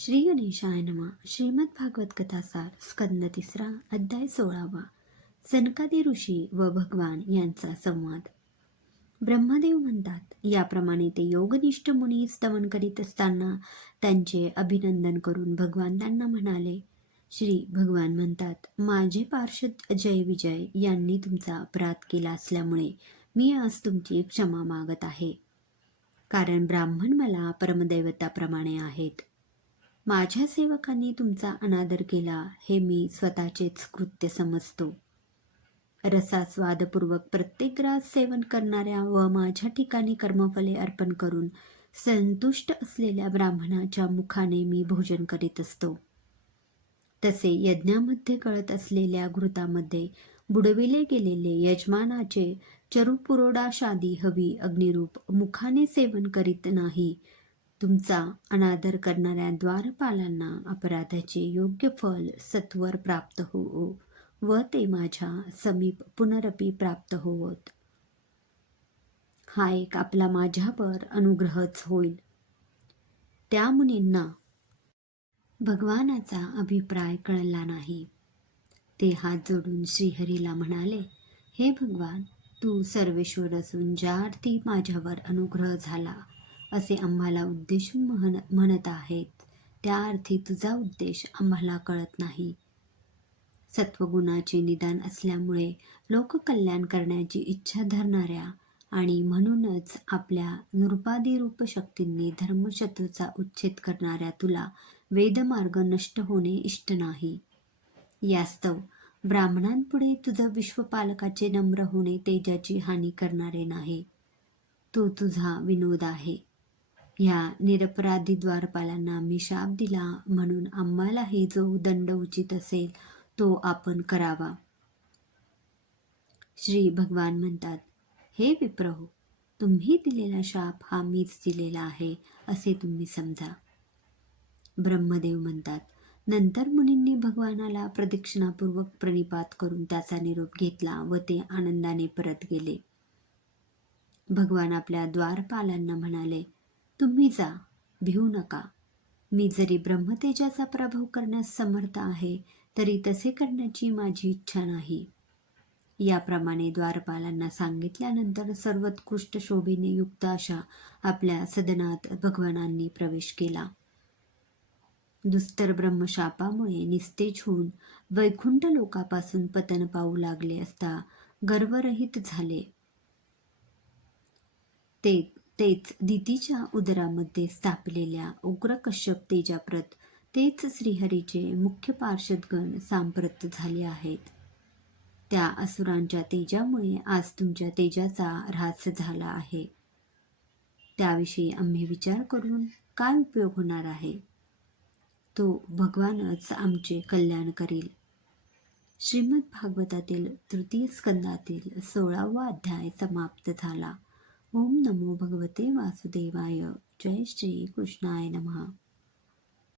श्री गणेशाय नमा श्रीमद भागवत कथासार स्कंद तिसरा अध्याय सोळावा. सनकादी ऋषी व भगवान यांचा संवाद. ब्रह्मदेव म्हणतात याप्रमाणे ते योगनिष्ठ मुनी स्तवन करीत असताना त्यांचे अभिनंदन करून भगवान त्यांना म्हणाले श्री भगवान म्हणतात माझे पार्षद जय विजय यांनी तुमचा अपराध केला असल्यामुळे मी आज तुमची क्षमा मागत आहे. कारण ब्राह्मण मला परमदैवताप्रमाणे आहेत. माझ्या सेवकांनी तुमचा अनादर केला हे मी स्वतःचेच कृत्य समजतो. रसास्वादपूर्वक प्रत्येक ग्रास सेवन करणाऱ्या व माझ्या ठिकाणी कर्मफले अर्पण करून संतुष्ट असलेल्या ब्राह्मणाच्या मुखाने मी भोजन करीत असतो. तसे यज्ञामध्ये कळत असलेल्या घृतामध्ये बुडविले गेलेले यजमानाचे चरुपुरोडाशादी हवी अग्निरूप मुखाने सेवन करीत नाही तुमचा अनादर करणाऱ्या द्वारपालांना अपराधाचे योग्य फल सत्वर प्राप्त होवो व ते माझ्या समीप पुनरपी प्राप्त होवोत. हा एक आपला माझ्यावर अनुग्रहच होईल. त्या मुनींना भगवानाचा अभिप्राय कळला नाही. ते हात जोडून श्रीहरीला म्हणाले हे भगवान तू सर्वेश्वर असून ज्या अर्थी माझ्यावर अनुग्रह झाला असे आम्हाला उद्देशून म्हण म्हणत आहेत. त्या अर्थी तुझा उद्देश आम्हाला कळत नाही. सत्वगुणाचे निदान असल्यामुळे लोककल्याण करण्याची इच्छा धरणाऱ्या आणि म्हणूनच आपल्या नृपादी शक्तींनी धर्मशत्रूचा उच्छेद करणाऱ्या तुला वेदमार्ग नष्ट होणे इष्ट नाही. यास्तव ब्राह्मणांपुढे तुझं विश्वपालकाचे नम्र होणे तेजाची हानी करणारे नाही. तो तुझा विनोद आहे. या निरपराधी द्वारपालांना आम्ही शाप दिला म्हणून आम्हालाही जो दंड उचित असेल तो आपण करावा. श्री भगवान म्हणतात हे विप्रहो तुम्ही दिलेला शाप हा मीच दिलेला आहे असे तुम्ही समजा. ब्रह्मदेव म्हणतात नंतर मुनींनी भगवानाला प्रदक्षिणापूर्वक प्रणिपात करून त्याचा निरोप घेतला व ते आनंदाने परत गेले. भगवान आपल्या द्वारपालांना म्हणाले तुम्ही जा भिवू नका. मी जरी ब्रह्मतेजाचा प्रभाव करण्यास समर्थ आहे तरी तसे करण्याची माझी इच्छा नाही. याप्रमाणे द्वारपालांना सांगितल्यानंतर सर्वोत्कृष्ट शोभेने युक्त अशा आपल्या सदनात भगवानांनी प्रवेश केला. दुस्तर ब्रह्मशापामुळे निस्तेज होऊन वैकुंठ लोकापासून पतन पाहू लागले असता गर्वरहित झाले. ते तेच दितीच्या उदरामध्ये स्थापलेल्या उग्र कश्यप तेजाप्रत तेच श्रीहरीचे मुख्य पार्षदगण सांप्रत झाले आहेत. त्या असुरांच्या तेजामुळे आज तुमच्या तेजाचा ऱ्हास झाला आहे. त्याविषयी आम्ही विचार करून काय उपयोग होणार आहे? तो भगवानच आमचे कल्याण करील. श्रीमद भागवतातील तृतीय स्कंदातील सोळावा अध्याय समाप्त झाला. ओम नमो भगवते वासुदेवाय. जय श्री कृष्णाय नमः.